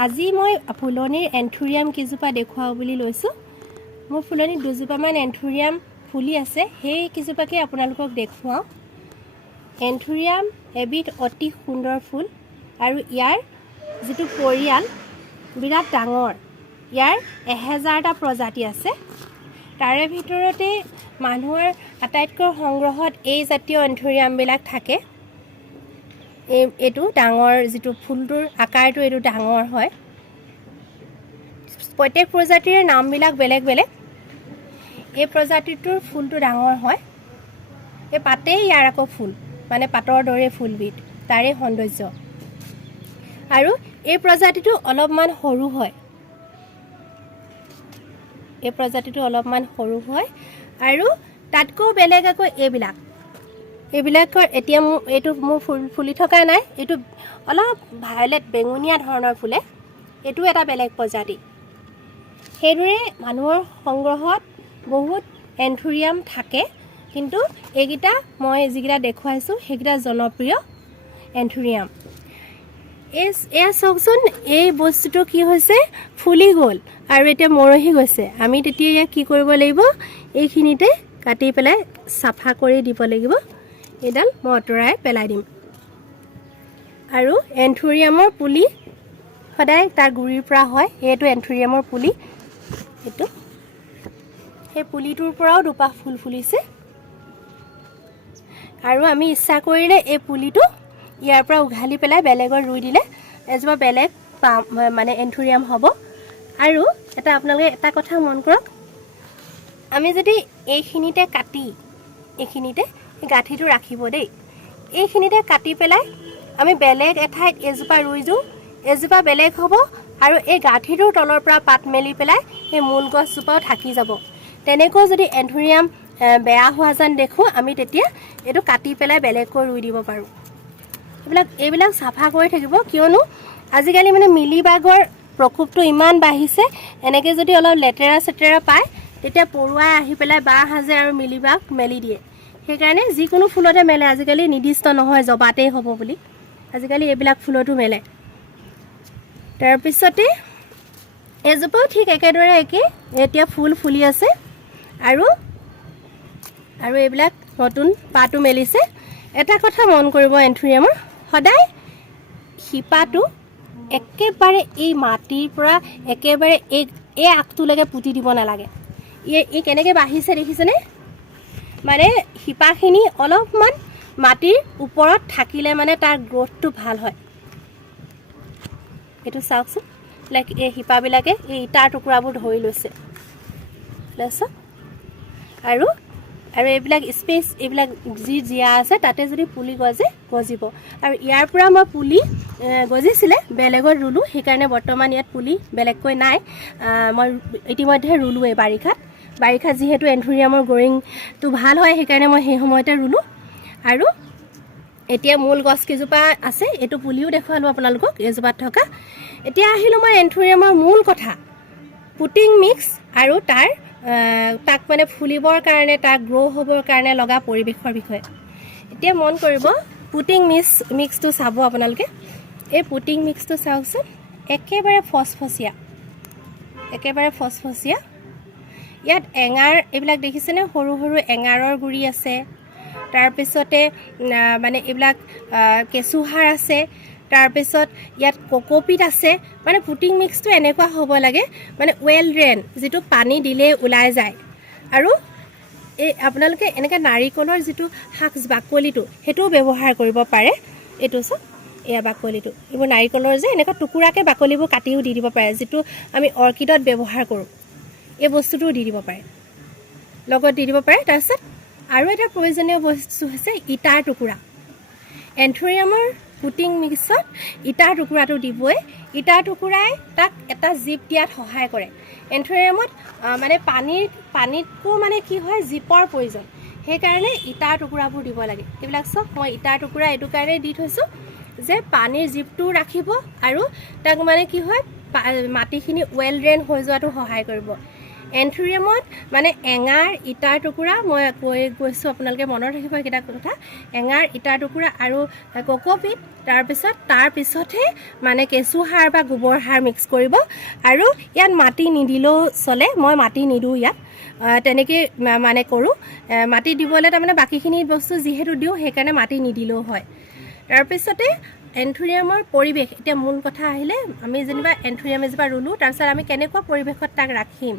আজি মই ফুলনিৰ এন্থুৰিয়াম কিজোপা দেখুৱাও বুলি লৈছো। মোৰ ফুলনিত দুজোপামান এন্থুৰিয়াম ফুলি আছে, সেই কিজোপাকে আপোনালোকক দেখুৱাও। এন্থুৰিয়াম এবিধ অতি সুন্দৰ ফুল আৰু ইয়াৰ যেটো পৰিয়াল বিৰাট ডাঙৰ। ইয়াৰ 1000টা প্ৰজাতি আছে। তাৰে ভিতৰতে মানুহৰ আটাইতকৈ সংগ্ৰহত এই জাতীয় এন্থুৰিয়ামবিলাক থাকে। এইটো ডাঙৰ যেটো ফুলটোৰ আকাৰটো এইটো ডাঙৰ হয়। প্ৰত্যেক প্ৰজাতিৰ নামবিলাক বেলেগ বেলেগ। এই প্ৰজাতিটোৰ ফুলটো ডাঙৰ হয়। এই পাতেই ইয়াৰ আকৌ ফুল, মানে পাতৰ দৰে ফুলবিধ, তাৰে সৌন্দৰ্য। আৰু এই প্ৰজাতিটো অলপমান সৰু হয়। এই প্ৰজাতিটো অলপমান সৰু হয় আৰু তাতকৈ বেলেগ আকৌ এইবিলাকৰ এতিয়া এইটো মোৰ ফুলি থকা নাই, এইটো অলপ ভায়োলেট বেঙুনীয়া ধৰণৰ ফুলে। এইটো এটা বেলেগ প্ৰজাতি। সেইদৰে মানুহৰ সংগ্ৰহত বহুত এন্থুৰিয়াম থাকে, কিন্তু এইকেইটা মই যিকেইটা দেখুৱাইছোঁ সেইকেইটা জনপ্ৰিয় এন্থুৰিয়াম। এয়া চাওকচোন, এই বস্তুটো কি হৈছে, ফুলি গ'ল আৰু এতিয়া মৰহি গৈছে। আমি তেতিয়া ইয়াক কি কৰিব লাগিব, এইখিনিতে কাটি পেলাই চাফা কৰি দিব লাগিব। এইডাল মই আঁতৰাই পেলাই দিম। আৰু এন্থুৰিয়ামৰ পুলি সদায় তাৰ গুৰিৰ পৰা হয়। এইটো এন্থুৰিয়ামৰ পুলি, এইটো সেই পুলিটোৰ পৰাও দুপাহ ফুল ফুলিছে। আৰু আমি ইচ্ছা কৰিলে এই পুলিটো ইয়াৰ পৰা উঘালি পেলাই বেলেগত ৰুই দিলে এজোপা বেলেগ মানে এন্থুৰিয়াম হ'ব। আৰু আপোনালোকে এটা কথা মন কৰক, আমি যদি এইখিনিতে কাটি এইখিনিতে গাঁঠিটো ৰাখিব দেই, এইখিনিতে কাটি পেলাই আমি বেলেগ এঠাইত এজোপা ৰুই দিওঁ, এজোপা বেলেগ হ'ব আৰু এই গাঁঠিটোৰ তলৰ পৰা পাত মেলি পেলাই এই মূল গছজোপাও থাকি যাব। তেনেকৈ যদি এন্থুৰিয়াম বেয়া হোৱা যেন দেখোঁ, আমি তেতিয়া এইটো কাটি পেলাই বেলেগকৈ ৰুই দিব পাৰোঁ। এইবিলাক চাফা কৰি থাকিব, কিয়নো আজিকালি মানে মিলিবাগৰ প্ৰকোপটো ইমান বাঢ়িছে। এনেকৈ যদি অলপ লেতেৰা চেতেৰা পায়, তেতিয়া পৰুৱাই আহি পেলাই বাঁহ সাজে আৰু মিলিবাগ মেলি দিয়ে। সেইকাৰণে যিকোনো ফুলতে মেলে, আজিকালি নিৰ্দিষ্ট নহয় জবাতেই হ'ব বুলি, আজিকালি এইবিলাক ফুলতো মেলে। তাৰপিছতে এজোপাও ঠিক একেদৰে এতিয়া ফুল ফুলি আছে আৰু এইবিলাক নতুন পাতো মেলিছে। এটা কথা মন কৰিব, এন্থুৰিয়ামৰ সদায় শিপাটো একেবাৰে এই মাটিৰ পৰা একেবাৰে এই আগটোলৈকে পুতি দিব নালাগে। ই কেনেকৈ বাঢ়িছে দেখিছেনে? মানে শিপাখিনি অলপমান মাটিৰ ওপৰত থাকিলে মানে তাৰ গ্ৰথটো ভাল হয়। এইটো চাওকচোন, এই শিপাবিলাকে এই ইটাৰ টুকুৰাবোৰ ধৰি লৈছে। আৰু এইবিলাক স্পেচ, এইবিলাক যি জীয়া আছে তাতে যদি পুলি গজিব। আৰু ইয়াৰ পৰা মই পুলি গজিছিলে, বেলেগত ৰুলোঁ, সেইকাৰণে বৰ্তমান ইয়াত পুলি বেলেগকৈ নাই। মই ইতিমধ্যে ৰুলোঁৱেই বাৰিষাত যিহেতু এন্থুৰিয়ামৰ গ্ৰ'য়িংটো ভাল হয়, সেইকাৰণে মই সেই সময়তে ৰুলোঁ। আৰু এতিয়া মূল গছ কেইজোপা আছে, এইটো পুলিও দেখুৱালোঁ আপোনালোকক এজোপাত থকা। এতিয়া আহিলোঁ মই এন্থুৰিয়ামৰ মূল কথা, পুটিং মিক্স আৰু তাক মানে ফুলিবৰ কাৰণে, তাক গ্ৰ' হ'বৰ কাৰণে লগা পৰিৱেশৰ বিষয়ে। এতিয়া মন কৰিব, পুটিং মিক্সটো চাব আপোনালোকে। এই পুটিং মিক্সটো চাওকচোন, একেবাৰে ফচফচীয়া। ইয়াত এইবিলাক দেখিছেনে, সৰু সৰু এঙাৰৰ গুৰি আছে। তাৰপিছতে মানে এইবিলাক কেঁচুসাৰ আছে। তাৰপিছত ইয়াত কক'পিট আছে। মানে পুটিং মিক্সটো এনেকুৱা হ'ব লাগে, মানে ৱেল ড্ৰেইন, যিটো পানী দিলেই ওলাই যায়। আৰু আপোনালোকে এনেকৈ নাৰিকলৰ যিটো বাকলিটো, সেইটোও ব্যৱহাৰ কৰিব পাৰে। এইটো চাওক, এয়া বাকলিটো, এইবোৰ নাৰিকলৰ যে এনেকুৱা টুকুৰাকৈ বাকলিবোৰ কাটিও দি দিব পাৰে, যিটো আমি অৰ্কিডত ব্যৱহাৰ কৰোঁ। এই বস্তুটোও দি দিব পাৰে, লগত দি দিব পাৰে। তাৰপিছত আৰু এটা প্ৰয়োজনীয় বস্তু হৈছে ইটাৰ টুকুৰা। এন্থুৰিয়ামৰ পুটিং মিক্সত ইটাৰ টুকুৰাটো দিবই। ইটাৰ টুকুৰাই তাক এটা জীপ দিয়াত সহায় কৰে। এন্থুৰিয়ামত মানে পানীতকৈ মানে কি হয়, জীপৰ প্ৰয়োজন, সেইকাৰণে ইটাৰ টুকুৰাবোৰ দিব লাগে। এইবিলাক চব মই ইটাৰ টুকুৰা এইটো কাৰণে দি থৈছোঁ যে পানীৰ জীপটোও ৰাখিব আৰু তাক মানে কি হয়, মাটিখিনি ৱেল ড্ৰেইন হৈ যোৱাটো সহায় কৰিব। এন্থুৰিয়ামত মানে এঙাৰ ইটাৰ টুকুৰা মই কৈ গৈছোঁ আপোনালোকে মনত ৰাখিব এইকেইটা কথা এঙাৰ ইটাৰ টুকুৰা আৰু কোকোপিট তাৰপিছতহে মানে কেঁচুসাৰ বা গোবৰ সাৰ মিক্স কৰিব আৰু ইয়াত মাটি নিদিলেও চলে মই মাটি নিদিওঁ ইয়াত তেনেকৈ মানে কৰোঁ মাটি দিবলৈ তাৰমানে বাকীখিনি বস্তু যিহেতু দিওঁ সেইকাৰণে মাটি নিদিলেও হয় তাৰপিছতে এন্থুৰিয়ামৰ পৰিৱেশ এতিয়া মূল কথা আহিলে আমি যেনিবা এন্থুৰিয়াম এজোপা ৰুলোঁ তাৰপিছত আমি কেনেকুৱা পৰিৱেশত তাক ৰাখিম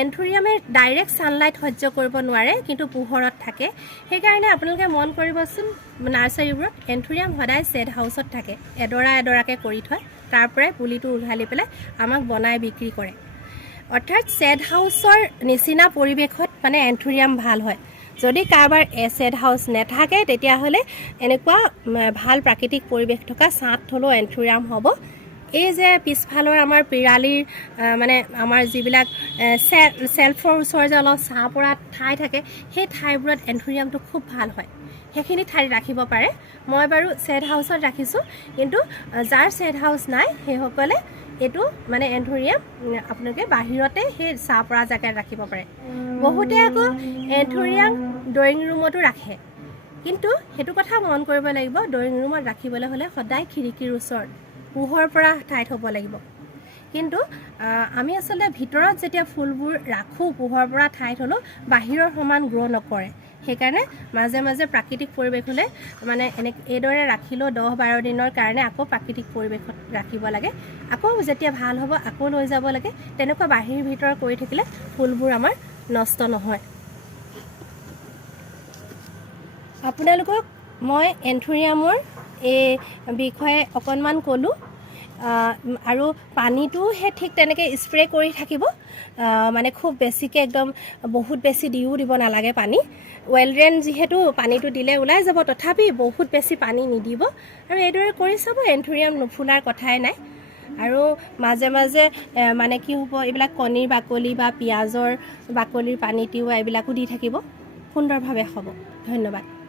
এন্থুৰিয়ামে ডাইৰেক্ট ছানলাইট সহ্য কৰিব নোৱাৰে কিন্তু পোহৰত থাকে সেইকাৰণে আপোনালোকে মন কৰিবচোন নাৰ্চাৰীবোৰত এন্থুৰিয়াম সদায় শ্বেড হাউচত থাকে এডৰা এডৰাকৈ কৰি থয় তাৰ পৰাই পুলিটো উঘালি পেলাই আমাক বনাই বিক্ৰী কৰে অৰ্থাৎ শ্বেড হাউচৰ নিচিনা পৰিৱেশত মানে এন্থুৰিয়াম ভাল হয় যদি কাৰোবাৰ শ্বেড হাউচ নাথাকে তেতিয়াহ'লে এনেকুৱা ভাল প্ৰাকৃতিক পৰিৱেশ থকা ছাঁত থ'লেও এন্থুৰিয়াম হ'ব এই যে পিছফালৰ আমাৰ পিৰালিৰ মানে আমাৰ যিবিলাক চেল্ফৰ ওচৰৰ যে অলপ ছাঁ পৰা ঠাই থাকে সেই ঠাইবোৰত এন্থুৰিয়ামটো খুব ভাল হয় সেইখিনি ঠাইত ৰাখিব পাৰে মই বাৰু শ্বেড হাউচত ৰাখিছোঁ কিন্তু যাৰ শ্বেড হাউচ নাই সেইসকলে এইটো মানে এন্থুৰিয়াম আপোনালোকে বাহিৰতে সেই ছাঁ পৰা জেগাত ৰাখিব পাৰে বহুতে আকৌ এন্থুৰিয়াম ড্ৰয়িং ৰুমতো ৰাখে কিন্তু সেইটো কথা মন কৰিব লাগিব ড্ৰয়িং ৰুমত ৰাখিবলৈ হ'লে সদায় খিৰিকীৰ ওচৰত পোহৰ পৰা ঠাইত হ'ব লাগিব কিন্তু আমি আচলতে ভিতৰত যেতিয়া ফুলবোৰ ৰাখোঁ পোহৰ পৰা ঠাইত হ'লেও বাহিৰৰ সমান গ্ৰ' নকৰে সেইকাৰণে মাজে মাজে প্ৰাকৃতিক পৰিৱেশ হ'লে মানে এইদৰে ৰাখিলেও 10-12 দিনৰ কাৰণে আকৌ প্ৰাকৃতিক পৰিৱেশত ৰাখিব লাগে আকৌ যেতিয়া ভাল হ'ব আকৌ লৈ যাব লাগে তেনেকুৱা বাহিৰ ভিতৰ কৰি থাকিলে ফুলবোৰ আমাৰ নষ্ট নহয় আপোনালোকক মই এন্থুৰিয়ামৰ এই বিষয়ে অকণমান ক'লোঁ আৰু পানীটো সেই ঠিক তেনেকৈ স্প্ৰে কৰি থাকিব মানে খুব বেছিকৈ একদম বহুত বেছি দিও দিব নালাগে পানী ৱেল ড্ৰেইন যিহেতু পানীটো দিলে ওলাই যাব তথাপি বহুত বেছি পানী নিদিব আৰু এইদৰে কৰি চাব এন্থুৰিয়াম নুফুলাৰ কথাই নাই আৰু মাজে মাজে মানে কি হ'ব এইবিলাক কণীৰ বাকলি বা পিঁয়াজৰ বাকলিৰ পানী তিওৱা এইবিলাকো দি থাকিব সুন্দৰভাৱে হ'ব ধন্যবাদ